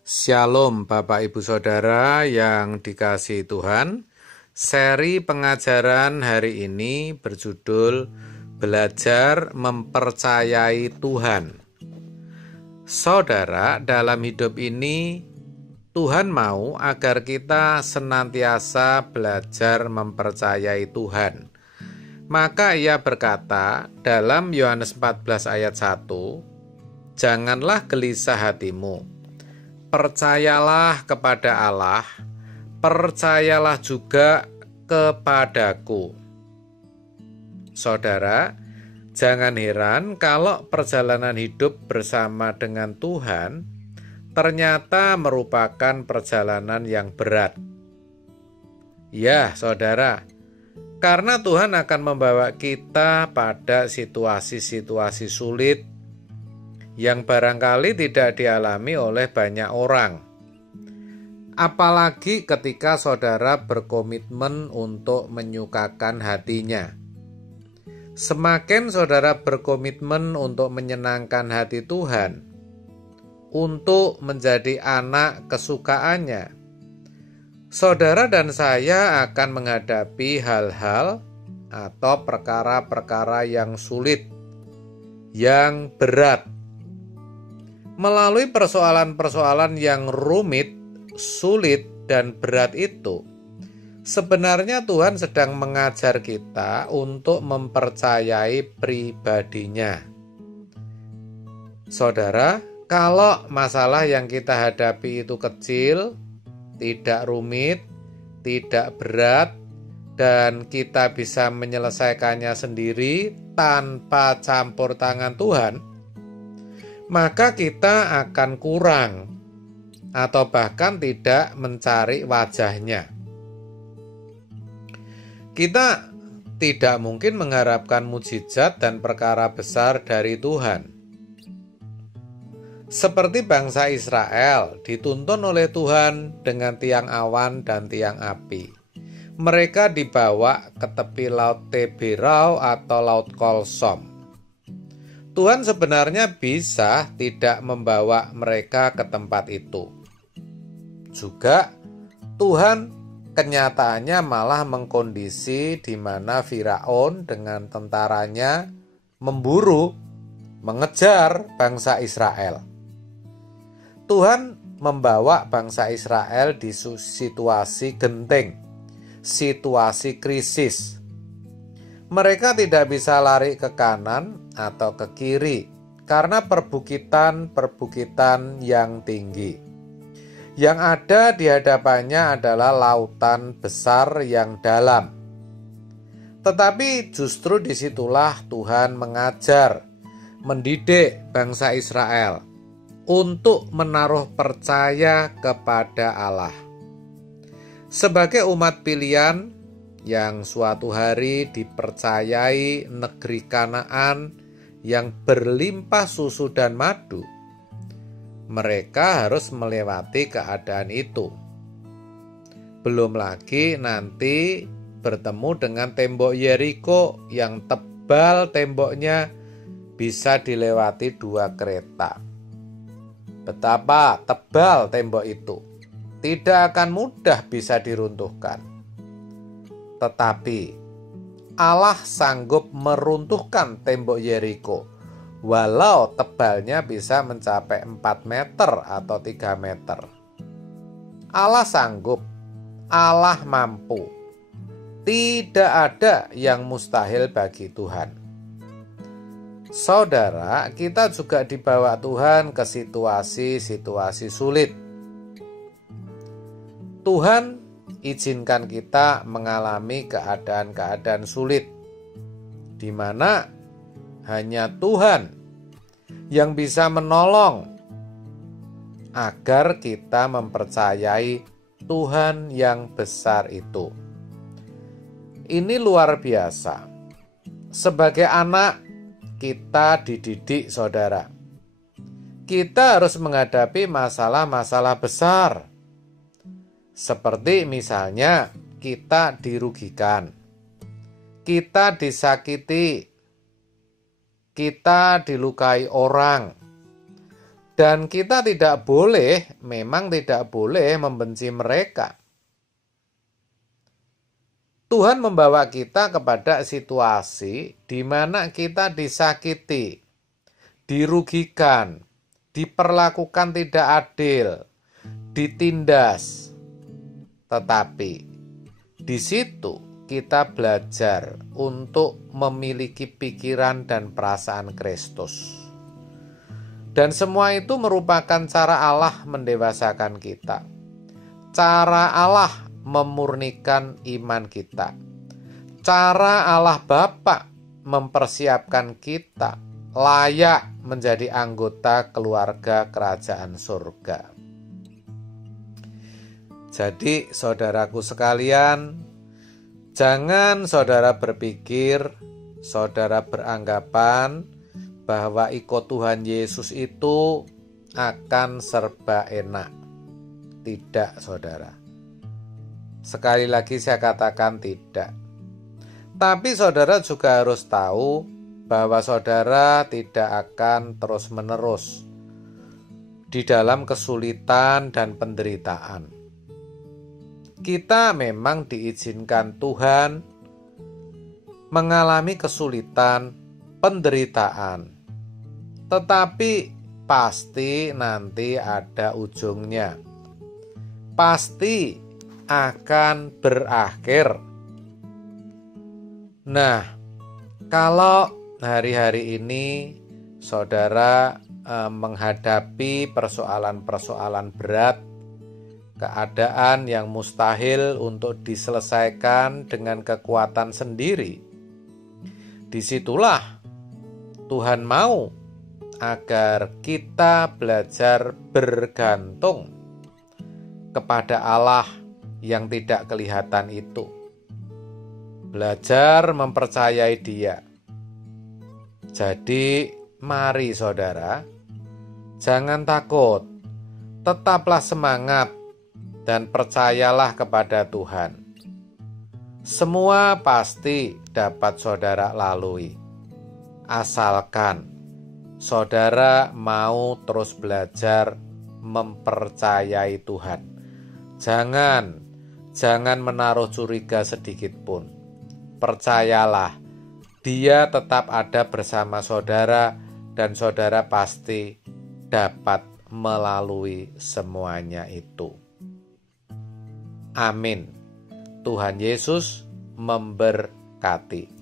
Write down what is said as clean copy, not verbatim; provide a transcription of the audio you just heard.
Shalom Bapak Ibu Saudara yang dikasihi Tuhan. Seri pengajaran hari ini berjudul Belajar Mempercayai Tuhan. Saudara, dalam hidup ini Tuhan mau agar kita senantiasa belajar mempercayai Tuhan. Maka ia berkata dalam Yohanes 14 ayat 1, "Janganlah gelisah hatimu. Percayalah kepada Allah, percayalah juga kepadaku." Saudara, jangan heran kalau perjalanan hidup bersama dengan Tuhan ternyata merupakan perjalanan yang berat. Ya, saudara, karena Tuhan akan membawa kita pada situasi-situasi sulit yang barangkali tidak dialami oleh banyak orang. Apalagi ketika saudara berkomitmen untuk menyukakan hatinya. Semakin saudara berkomitmen untuk menyenangkan hati Tuhan, untuk menjadi anak kesukaannya, saudara dan saya akan menghadapi hal-hal atau perkara-perkara yang sulit, yang berat. Melalui persoalan-persoalan yang rumit, sulit, dan berat itu, sebenarnya Tuhan sedang mengajar kita untuk mempercayai pribadinya. Saudara, kalau masalah yang kita hadapi itu kecil, tidak rumit, tidak berat, dan kita bisa menyelesaikannya sendiri tanpa campur tangan Tuhan, maka kita akan kurang atau bahkan tidak mencari wajahnya. Kita tidak mungkin mengharapkan mukjizat dan perkara besar dari Tuhan. Seperti bangsa Israel dituntun oleh Tuhan dengan tiang awan dan tiang api. Mereka dibawa ke tepi laut Teberau atau laut Kolsom. Tuhan sebenarnya bisa tidak membawa mereka ke tempat itu. Juga Tuhan kenyataannya malah mengkondisi di mana Firaun dengan tentaranya memburu, mengejar bangsa Israel. Tuhan membawa bangsa Israel di situasi genting, situasi krisis. Mereka tidak bisa lari ke kanan atau ke kiri karena perbukitan yang tinggi. Yang ada di hadapannya adalah lautan besar yang dalam. Tetapi justru disitulah Tuhan mengajar, mendidik bangsa Israel untuk menaruh percaya kepada Allah. Sebagai umat pilihan yang suatu hari dipercayai negeri Kanaan yang berlimpah susu dan madu, mereka harus melewati keadaan itu. Belum lagi nanti bertemu dengan tembok Yeriko yang tebal temboknya bisa dilewati 2 kereta. Betapa tebal tembok itu, tidak akan mudah bisa diruntuhkan. Tetapi Allah sanggup meruntuhkan tembok Yeriko, walau tebalnya bisa mencapai 4 meter atau 3 meter. Allah sanggup, Allah mampu. Tidak ada yang mustahil bagi Tuhan. Saudara, kita juga dibawa Tuhan ke situasi-situasi sulit. Tuhan izinkan kita mengalami keadaan-keadaan sulit, di mana hanya Tuhan yang bisa menolong agar kita mempercayai Tuhan yang besar itu. Ini luar biasa. Sebagai anak, kita dididik, saudara. Kita harus menghadapi masalah-masalah besar. Seperti misalnya kita dirugikan, kita disakiti, kita dilukai orang, Dan kita memang tidak boleh membenci mereka. Tuhan membawa kita kepada situasi di mana kita disakiti, dirugikan, diperlakukan tidak adil, ditindas. Tetapi di situ kita belajar untuk memiliki pikiran dan perasaan Kristus. Dan semua itu merupakan cara Allah mendewasakan kita. Cara Allah memurnikan iman kita. Cara Allah Bapa mempersiapkan kita layak menjadi anggota keluarga kerajaan surga. Jadi saudaraku sekalian, jangan saudara berpikir, saudara beranggapan bahwa ikut Tuhan Yesus itu akan serba enak. Tidak, saudara. Sekali lagi saya katakan tidak. Tapi saudara juga harus tahu bahwa saudara tidak akan terus-menerus di dalam kesulitan dan penderitaan. Kita memang diizinkan Tuhan mengalami kesulitan, penderitaan. Tetapi pasti nanti ada ujungnya. Pasti akan berakhir. Nah, kalau hari-hari ini saudara menghadapi persoalan-persoalan berat, keadaan yang mustahil untuk diselesaikan dengan kekuatan sendiri, disitulah Tuhan mau agar kita belajar bergantung kepada Allah yang tidak kelihatan itu. Belajar mempercayai Dia. Jadi, mari saudara, jangan takut, tetaplah semangat dan percayalah kepada Tuhan. Semua pasti dapat saudara lalui, asalkan saudara mau terus belajar mempercayai Tuhan. Jangan menaruh curiga sedikit pun. Percayalah, Dia tetap ada bersama saudara dan saudara pasti dapat melalui semuanya itu. Amin. Tuhan Yesus memberkati.